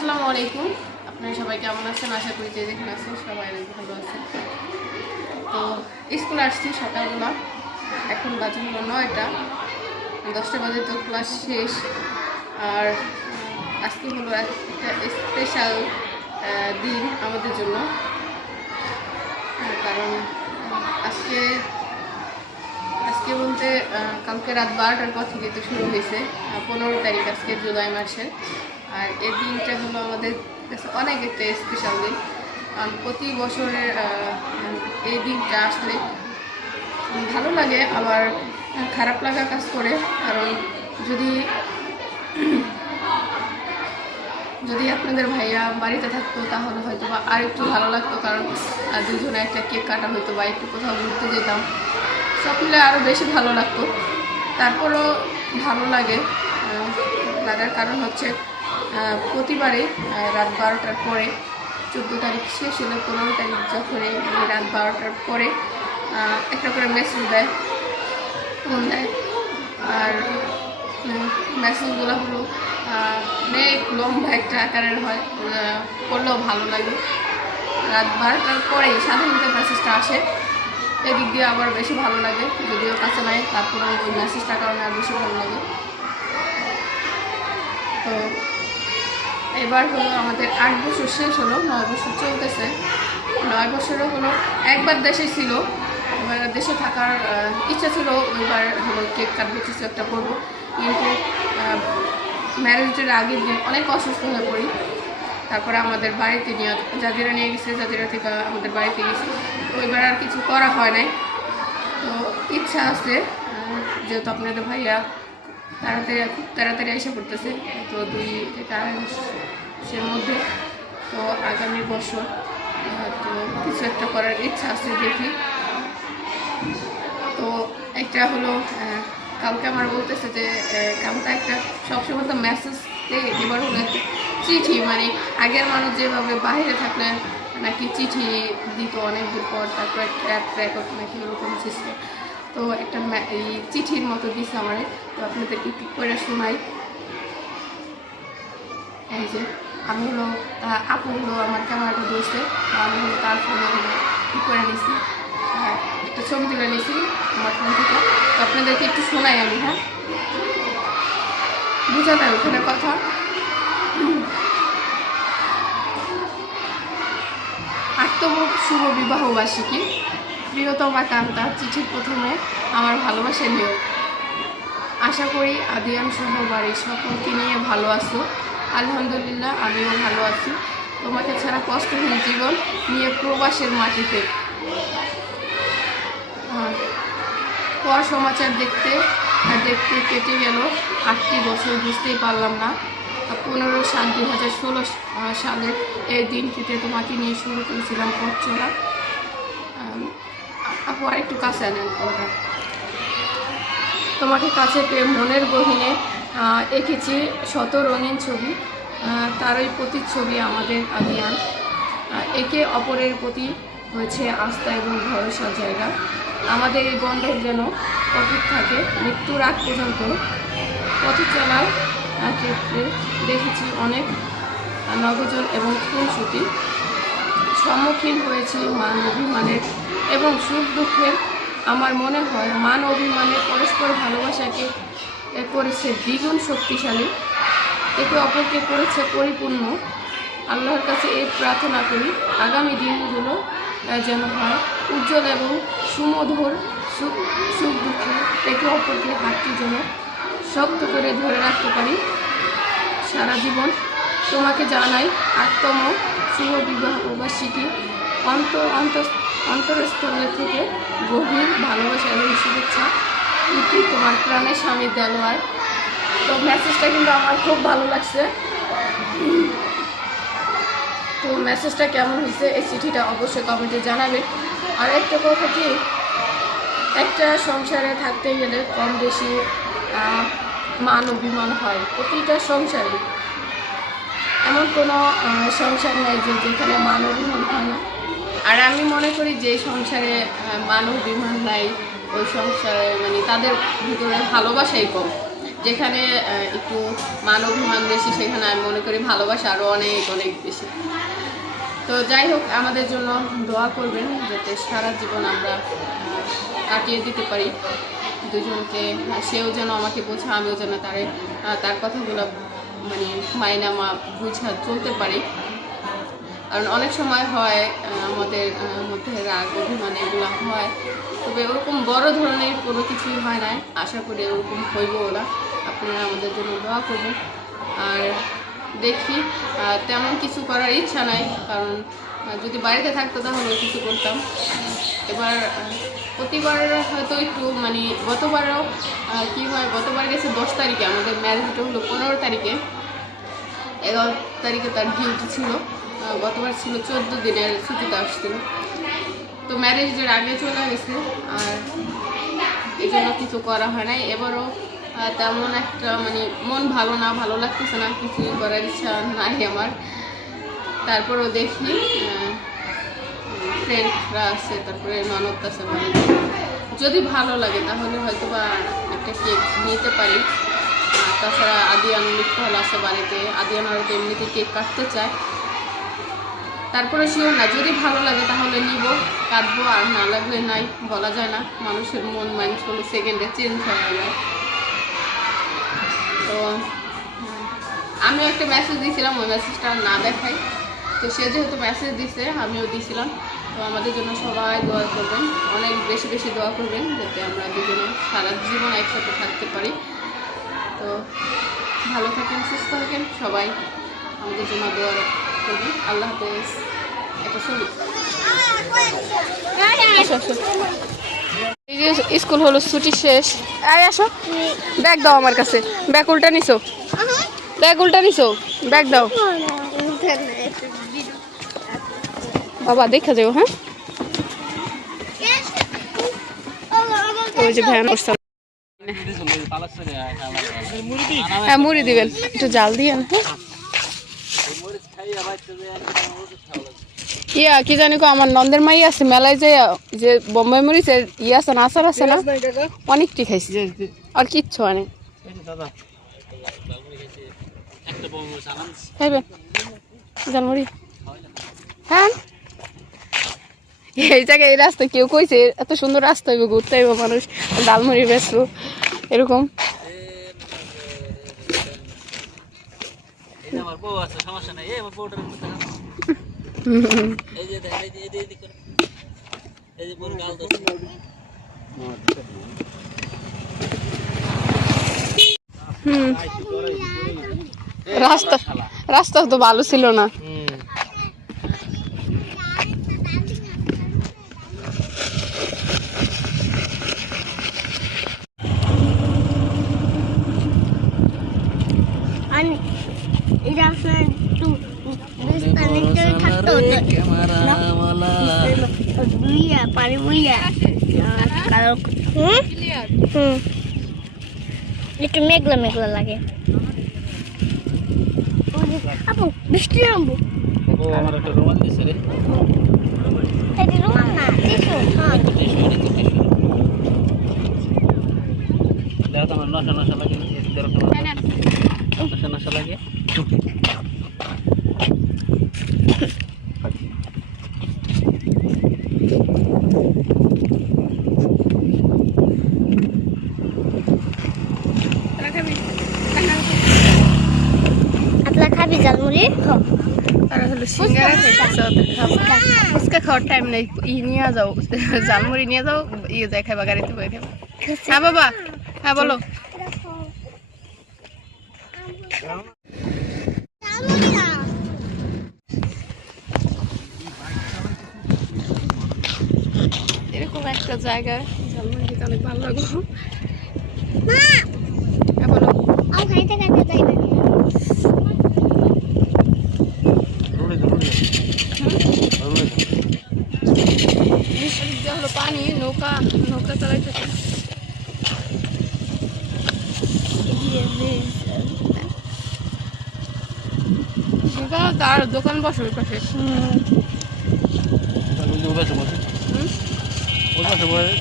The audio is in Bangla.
আসসালামু আলাইকুম। আপনারা সবাই কেমন আছেন? আশা করি যে যেখানে আছেন সবাই ভালো আছেন। তো স্কুলে আসছি সকালবেলা। এখন বাজে হলো নয়টা। দশটা বাজে তো ক্লাস শেষ। আর আজকে হলো একটা স্পেশাল দিন আমাদের জন্য। কারণ আজকে আজকে বলতে কালকে রাত বারোটার পর থেকে তো শুরু হয়েছে। পনেরো তারিখ আজকে জুলাই মাসের। আর এই দিনটা হলো আমাদের কাছে অনেক একটা স্পেশাল দিন। কারণ প্রতি বছরের এই দিনটা আসলে ভালো লাগে, আবার খারাপ লাগা কাজ করে। কারণ যদি যদি আপনাদের ভাইয়া বাড়িতে থাকতো, তাহলে হয়তো বা আর একটু ভালো লাগতো। কারণ দুজনে একটা কেক কাটা হতো বা একটু কোথাও ঘুরতে যেতাম। সব মিলে আরও বেশি ভালো লাগতো। তারপরও ভালো লাগে। লাগার কারণ হচ্ছে প্রতিবারে রাত বারোটার পরে, চোদ্দ তারিখ শেষ হলে পনেরো তারিখ যখন রাত বারোটার পরে একটা করে মেসেজ দেয় ফোন দেয়, আর মেসেজগুলো হলো অনেক লম্বা একটা আকারের হয় পড়লেও ভালো লাগে। রাত বারোটার পরেই সাধারণত মেসেজটা আসে, এদিক দিয়ে আবার বেশি ভালো লাগে, যদিও কাছে নাই তারপরে ওই মেসেজটার কারণে আর বেশি ভালো লাগে। তো এবার হলো আমাদের আট বছর শেষ হলো, নয় বছর চলতেছে। নয় বছরও হলো একবার দেশে ছিল, এবার দেশে থাকার ইচ্ছা ছিল ওইবার হলো কেক কাটবো কিছু একটা করব। কিন্তু ম্যারেজের আগের দিন অনেক অসুস্থ হয়ে পড়ি। তারপরে আমাদের বাড়িতে নিয়ে জাজিরা নিয়ে গেছে, জাজিরা থেকে আমাদের বাড়িতে গেছি। তো আর কিছু করা হয় নাই। তো ইচ্ছা আছে যেহেতু আপনাদের ভাইয়া তাড়াতাড়ি, খুব তাড়াতাড়ি এসে পড়তেছে। তো দুই থেকে মধ্যে। তো আগামী বছর তো কিছু একটা করার ইচ্ছা আছে দেখি। তো একটা হলো কালকে আমার বলতেছে যে কালকে একটা সবসময় তো মেসেজ দেয়, এবার হলো একটা চিঠি। মানে আগের মানুষ যেভাবে বাইরে থাকলে নাকি চিঠি দিত অনেক দূর পর, তারপর ট্র্যাপ রেকর্ড নাকি ওরকম সিস্টেম তো একটা এই চিঠির মতো দিছে আমার। তো আপনাদেরকে একটু করে শোনাই। এই যে, আমি হলো আপু হলো আমার ক্যামেরাটা ধরছে আমি হলো তার ফোনে হলো ই করে নিছি। একটা ছবি তুলে নিয়েছি আমার ফোন থেকে। তো আপনাদেরকে একটু শোনাই আমি হ্যাঁ? বুঝা যায় ওখানে কথা? আত্ম শুভ বিবাহ বার্ষিকী প্রিয়তমা কান্তা চিঠির প্রথমে আমার ভালোবাসা নিয়োগ। আশা করি আদিয়ান সহ বাড়ির সকলকে নিয়ে ভালো আছো। আলহামদুলিল্লাহ, আমিও ভালো আছি। তোমাকে ছাড়া কষ্টহীন জীবন নিয়ে প্রবাসের মাটিতে। পর সমাচার দেখতে দেখতে কেটে গেল আটটি বছর, বুঝতেই পারলাম না। পনেরো সাত দু হাজার ষোলো সালের এই দিনটিতে তোমাকে নিয়ে শুরু করেছিলাম পথ চলা। আপু একটু কাছে আনেন তোমাকে কাছে পেয়ে মনের গহীনে এঁকেছি শত রঙিন ছবি তারই প্রতিচ্ছবি আমাদের আদিয়ান আহ, একে অপরের প্রতি হয়েছে আস্থা এবং ভরসার জায়গা। আমাদের এই বন্ধন যেন অটুট থাকে মৃত্যুর আগ পর্যন্ত পথে চলার ক্ষেত্রে দেখেছি অনেক আহ, নবজন এবং খুনসুটি। সম্মুখীন হয়েছি মান অভিমানের এবং সুখ দুঃখের আমার মনে হয় মান অভিমানের পরস্পর ভালোবাসাকে করেছে দ্বিগুণ শক্তিশালী। একে অপরকে করেছে পরিপূর্ণ। আল্লাহর কাছে এই প্রার্থনা করি, আগামী দিনগুলো যেন হয় উজ্জ্বল এবং সুমধুর সুখ দুঃখে একে অপরকে হাতটি যেন শক্ত করে ধরে রাখতে পারি। সারা জীবন তোমাকে জানাই আটতম শুভ বিবাহ বার্ষিকী। অন্ত অন্তর অন্তরস্থলে থেকে গভীর ভালোবাসা এবং শুভেচ্ছা ইতি তোমার প্রাণের স্বামী দেলোয়ার তো মেসেজটা কিন্তু আমার খুব ভালো লাগছে। তো মেসেজটা কেমন হয়েছে এই চিঠিটা অবশ্যই কমেন্টে জানাবেন আর একটা কথা কি, একটা সংসারে থাকতে গেলে কম বেশি মান অভিমান হয় প্রতিটা সংসারে এমন কোনো সংসার নেই যে যেখানে মান অভিমান হয় না। আর আমি মনে করি যে সংসারে আহ, বিমান নাই ওই সংসারে মানে তাদের ভিতরে ভালোবাসাই কম। যেখানে একটু মান বেশি সেখানে আমি মনে করি ভালোবাসা আরও অনেক অনেক বেশি। তো যাই হোক আমাদের জন্য দোয়া করবেন যাতে সারা জীবন আমরা কাটিয়ে দিতে পারি। দুজনকে সেও যেন আমাকে বোঝা আমিও যেন তারে তার কথাগুলো মানে মাইনামা বুঝা চলতে পারি। কারণ অনেক সময় হয় আমাদের মধ্যে রাগ, অভিমান এগুলো হয়। তবে ওরকম বড় ধরনের কোনো কিছুই হয় না আশা করি ওরকম হইব ওরা। আপনারা আমাদের জন্য দোয়া করবেন। আর দেখি তেমন কিছু করার ইচ্ছা নাই, কারণ যদি বাড়িতে থাকতো তাহলে কিছু করতাম। এবার প্রতিবার হয়তো একটু মানে গতবারও কি হয় গতবার গেছে দশ তারিখে, আমাদের ম্যারেজটা হলো পনেরো তারিখে। এগারো তারিখে তার ডিউটি ছিল। গতবার ছিল চোদ্দ দিনের ছুটিতে আসছিল তো ম্যারেজের আগে চলে গেছে আর এই জন্য কিছু করা হয় নাই। এবারও তেমন একটা মানে মন ভালো না, ভালো লাগতেছে না, কিছুই করার ইচ্ছা নাই আমার। তারপরেও দেখি ফ্রেন্ডরা আছে, তারপরে ননদ আছে মানে যদি ভালো লাগে তাহলে হয়তো বা একটা কেক নিতে পারি। তাছাড়া আদিয়ান লিখতে আছে বাড়িতে। আদিয়ান হয়তো এমনিতে কেক কাটতে চায়। তারপরে শিওর না যদি ভালো লাগে তাহলে নিব কাঁদবো আর না লাগলে নাই বলা যায় না। মানুষের মন কোনো সেকেন্ডে চেঞ্জ হয়ে যায়। তো উম, আমিও একটা মেসেজ দিয়েছিলাম ওই মেসেজটা না দেখাই। তো সে যেহেতু মেসেজ দিছে আমিও দিয়েছিলাম তো আমাদের জন্য সবাই দোয়া করবেন অনেক বেশি বেশি দোয়া করবেন যাতে আমরা দুজনে সারা জীবন একসাথে থাকতে পারি। তো ভালো থাকেন সুস্থ থাকেন সবাই আমাদের জন্য দোয়া করবেন আল্লাহ হাফেজ একটা ছবি স্কুল হলো, ছুটি শেষ। আয় আসো, ব্যাগ দাও আমার কাছে। ব্যাগ উল্টা নিছো? ব্যাগ উল্টা নিছো? ব্যাগ দাও। বাবা, দেখা যাও হ্যাঁ? ওই যে ভ্যান হ্যাঁ মুড়ি দিবেন। একটু জাল দিয়ে হ্যাঁ ইয়া কি জানি কো আমার নন্দের মাই আছে মেলায় যে যে বোম্বাই মরিচের ইয়ে আছে না আচার আছে না অনেকটি খাইছি। আর কিচ্ছু হয় খাইবেন জানমুড়ি হ্যাঁ? এই জায়গায় এই রাস্তা কেউ কইছে এত সুন্দর রাস্তা হইব ঘুরতে হইব মানুষ ডালমুড়ি বেসবো এরকম এই যে আমার বউ আছে সমস্যা নাই এই আমার বউটার মধ্যে এই যে দেখ, এই যে এই যে এদিকে কর। এই যে বউর গাল ধরছে হুম রাস্তা রাস্তা তো ভালো ছিল না आणि এটা আপনার একটু দোস্তানের জন্য থাকতে হতো বুইয়া পানি বুইয়া কালো হুম? হুম। একটু মেঘলা মেঘলা লাগে। আপু বৃষ্টি নামবো। বউ আমার একটা রুমাল দিছে রে। এটা রুমাল না হ্যাঁ। Tissue tissue. দেখো আমার নশা নশা লাগে দেখো নশা নশা লাগে। খাবি জালমুড়ি তারা হলো সিঙ্গারা খাইতেছে ওদের খাবার ফুচকা খাওয়ার টাইম নেই ই নিয়ে যাও জালমুড়ি নিয়ে যাও ইয়ে যায় খাবা গাড়িতে বয়ে খাবা হ্যাঁ বাবা। হ্যাঁ বলো। এরকম একটা জায়গায় জালমুড়ি খেতে অনেক ভালো লাগল মা হ্যাঁ বলো আও খাইতে খাইতে যাই না রুড়ে দে রুড়ে দে রুড়ে দে দিয়ে হলো পানি নৌকা নৌকা চালাইতে নৌকা তার দোকান বসে ওই পাশে ওই ওটা বসে